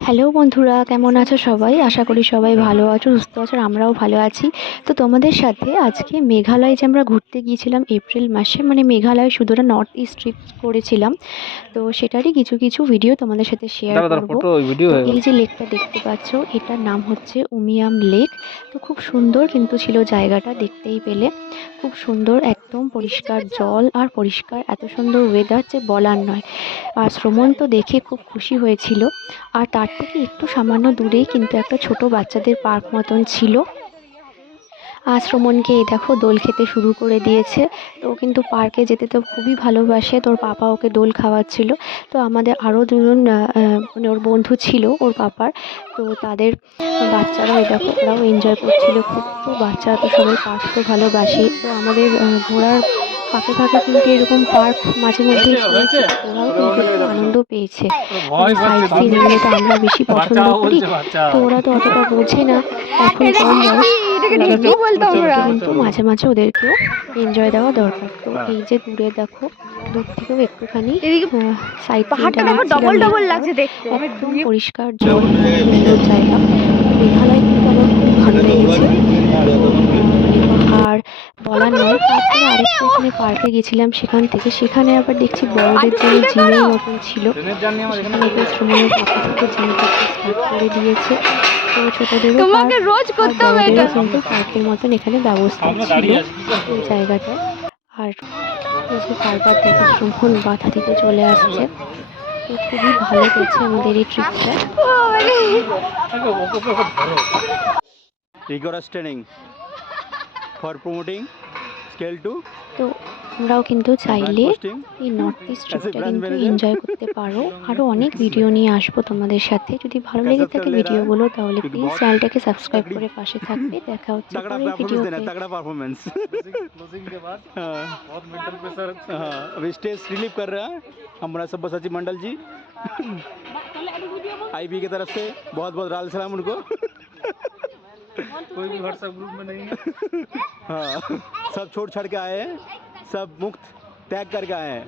Hello বন্ধুরা, কেমন আছো সবাই? আশা করি সবাই ভালো আছো, সুস্থ আছো, আর আমরাও ভালো আছি। তো তোমাদের সাথে আজকে মেঘালয়ে যে আমরা ঘুরতে গিয়েছিলাম এপ্রিল মাসে, মানে মেঘালয় শুধু নর্থ ইস্ট ট্রিপ করেছিলাম। তো সেটারই কিছু কিছু ভিডিও তোমাদের সাথে শেয়ার দাঁড়া দাঁড়া করব। ফটো ভিডিও তো হয়ে গেল। এই যে লেকটা দেখতে পাচ্ছ, এটার নাম হচ্ছে উমিয়াম লেক। তো খুব সুন্দর কিন্তু ছিল জায়গাটা, দেখতেই পেলে খুব সুন্দর, একদম পরিষ্কার জল আর পরিষ্কার, এত সুন্দর ওয়েদার যে বলার নয়। আর শ্রমণ তো দেখে খুব খুশি হয়েছিল। আর তার থেকে একটু সামান্য দূরেই কিন্তু একটা ছোট বাচ্চাদের পার্ক মতন ছিল। আর শ্রমণকে এই দেখো দোল খেতে শুরু করে দিয়েছে। তো ও কিন্তু পার্কে যেতে তো খুবই ভালোবাসে, তোর পাপা ওকে দোল খাওয়াচ্ছিল। তো আমাদের আরও দুজন মানে ওর বন্ধু ছিল ওর পাপার, তো তাদের বাচ্চারাও এই দেখো ওরাও এনজয় করছিল খুব। তো বাচ্চারা তো সবাই পার্ক তো ভালোবাসে, তো আমাদের ঘোরার ফাঁকে ফাঁকে কিন্তু এরকম পার্ক মাঝে মধ্যেই চলছে, তো ওরাও কিন্তু একটু আনন্দ পেয়েছে। মানে সাইট সিন এগুলো তো আমরা বেশি পছন্দ করি, তো ওরা তো অতটা বোঝে না, এখন কম বয়স। ওই জন্য ওদেরকে কিন্তু মাঝে মাঝে ওদেরকেও এনজয় দেওয়া দরকার। তো এই যে দূরে দেখো, দূর থেকেও একটুখানি সাইট সিনটা দেখছিলাম। এরপর একদম পরিষ্কার জল, খুব সুন্দর জায়গা। তো মেঘালয় কিন্তু আমার খুব ভালো লেগেছে। তো মানে পাহাড় বলার নয়। তারপরে আরেকটা এখানে পার্কে গেছিলাম, সেখানে আবার দেখছি বড়দের জন্য জিমের মতন ছিল। ট্রেনের জার্নি তো আমার এখানে সেখানে তো শ্রমণের পাপা থেকে জিম করতে স্টার্ট করে দিয়েছে। তো ছোটদেরও পার্ক আর বড়দেরও কিন্তু পার্কের মতন এখানে ব্যবস্থা আমরা ছিল দাঁড়িয়ে আছি কি করতে এই জায়গাটায়। আর এই যে বারবার দেখো শ্রমণ বাধা দিতে চলে আসছে। তো খুবই ভালো গেছে আমাদের এই ট্রিপটা। rigorous training for promoting scale 2 তো তোমরাও কিন্তু branch চাইলে posting এই নর্থ ইস্ট as a ট্রিপটা branch কিন্তু manager। এনজয় করতে পারো। আরও অনেক ভিডিও নিয়ে আসবো তোমাদের সাথে। যদি ভালো লেগে कसरत कर থাকে ले रहा है ভিডিওগুলো তাহলে क्योंकि প্লিজ बहुत চ্যানেলটাকে সাবস্ক্राइब तगड़ी করে पाशे থাকবে। দেখা হচ্ছে तगड़ा পরের परफॉर्मेंस देना ভিডিওতে। है, तगड़ा परफॉर्मेंस। क्लोजिंग के बाद हाँ बहुत मेंटल प्रेशर। हाँ अभी स्टेज रिलीव कर रहा है हमारा सब्यसाची मंडल जी आईबी की तरफ से बहुत बहुत लाल सलाम उनको। कोई भी व्हाट्सएप ग्रुप में नहीं है। हाँ सब छोड़ छाड़ के आए हैं, सब मुक्त त्याग करके आए हैं।